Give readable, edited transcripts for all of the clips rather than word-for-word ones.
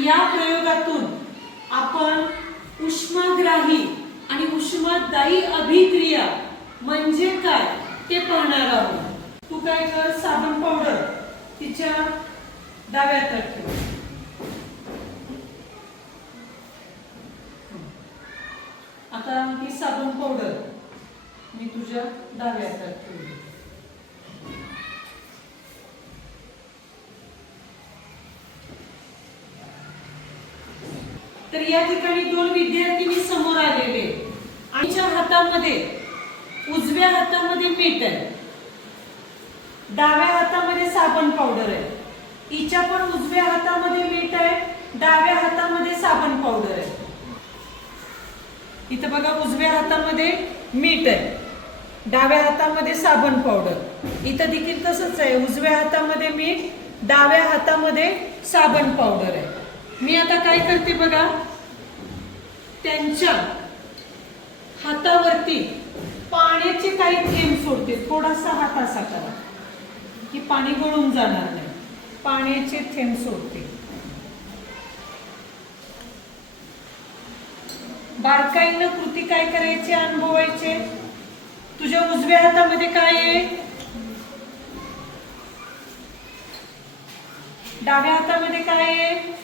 आणि या प्रयोगातून आपण उष्माग्राही आणि उष्मादायी अभिक्रिया म्हणजे काय ते पाहणार आहोत। तू काय कर, साबण पावडर तिच्या डाव्या हातात ठेव। आता ही साबण पावडर मी तुझ्या डाव्या हातात ठेवली। तर या ठिकाणी दोन विद्यार्थी समोर आलेले आणि तिच्या हातामध्ये उजव्या हातामध्ये मीठ आहे, डाव्या हातामध्ये साबण पावडर आहे। हिच्या पण उजव्या हातामध्ये मीठ आहे, डाव्या हातामध्ये साबण पावडर आहे। इथं बघा उजव्या हातामध्ये मीठ आहे, डाव्या हातामध्ये साबण पावडर। इथं देखील तसंच आहे, उजव्या हातामध्ये मीठ, डाव्या हातामध्ये साबण पावडर आहे। मी आता काय करते बघा, त्यांच्या हातावरती पाण्याचे काही थेंब सोडते। थोडासा हात असा करा की पाणी गळून जाणार नाही, पाण्याचे थेंब सोडते। बारकाईनं कृती काय करायची, अनुभवायचे। तुझ्या उजव्या हातामध्ये काय आहे, डाव्या हातामध्ये काय आहे,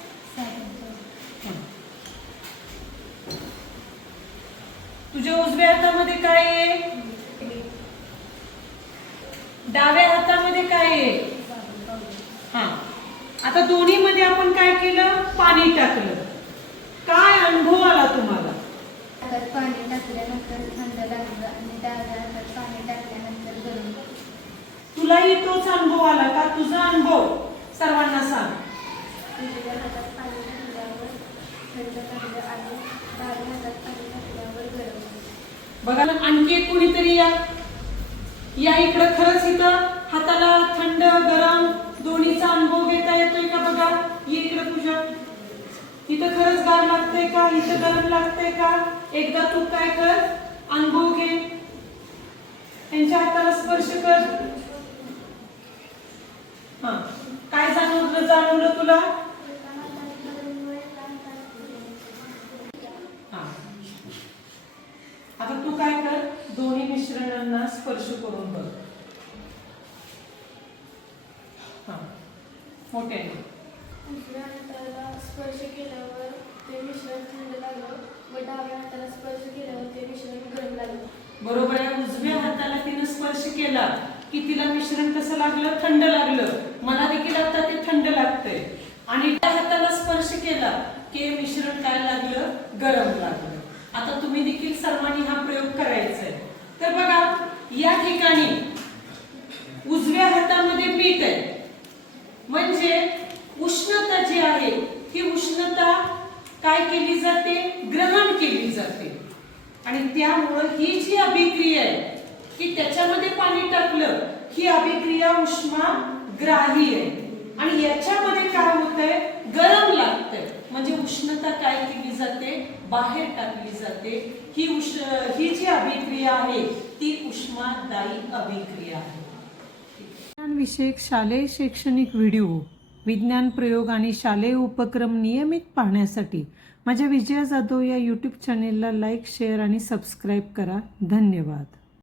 तुझ्या उजव्या हातामध्ये काय आहे, डाव्या हातामध्ये काय आहे। हा, आता दोन्ही मध्ये आपण काय केलं, पाणी टाकलं। काय अनुभव आला तुम्हाला? पाणी टाकल्यानंतर थंड लागलं आणि डाव्या हातात पाणी टाकल्यानंतर गरम। तुलाही तोच अनुभव आला का? तुझा अनुभव सर्वांना सांग। उजव्या हातात पाणी टाकल्यावर थंड लागलं आणि डाव्या हातात पाणी टाकल्यावर गरम। बघा ना, आणखी एक कोणीतरी या इकडं। खरंच इथं हाताला थंड गरम दोन्हीचा अनुभव घेता येतोय का? बघा इकडं तुझ्या इथं खरंच गार लागतंय का, इथं गरम लागतंय का? एकदा तू काय कर, अनुभव घे, त्यांच्या हाताला स्पर्श कर। हा, काय जाणवलं तुला? आता तू काय कर, दोन्ही मिश्रणांना स्पर्श करून बघ। हा, मोठ्याने। उजव्या हाताला स्पर्श केल्यावर ते मिश्रण थंड लागलं व डाव्या हाताला स्पर्श केल्यावर ते मिश्रण गरम लागलं। बरोबर आहे, उजव्या हाताला तिनं स्पर्श केला की तिला मिश्रण कसं लागलं, थंड लागलं। मला देखील आता ते थंड लागतंय। आणि डाव्या हाताला स्पर्श केला की मिश्रण काय लागलं, गरम लागलं। आता तुम्ही देखील सर्वांनी हा प्रयोग करायचा आहे। तर बघा या ठिकाणी उजव्या हातामध्ये मीठ आहे, म्हणजे उष्णता जी आहे ही उष्णता काय केली जाते, ग्रहण केली जाते। आणि त्यामुळे ही जी अभिक्रिया आहे की त्याच्यामध्ये पाणी टाकलं, ही अभिक्रिया उष्माग्राही आहे। आणि याच्यामध्ये काय होतंय, गरम लागतंय, म्हणजे उष्णता काय केली जाते, बाहेर टाकली जाते। ही जी अभिक्रिया आहे ती उष्मादायी अभिक्रिया आहे। विषयक शालेय शैक्षणिक व्हिडिओ, विज्ञान प्रयोग आणि शालेय उपक्रम नियमित पाहण्यासाठी माझ्या विजया जाधव या यूट्यूब चॅनेलला लाईक, शेअर आणि सबस्क्राईब करा। धन्यवाद।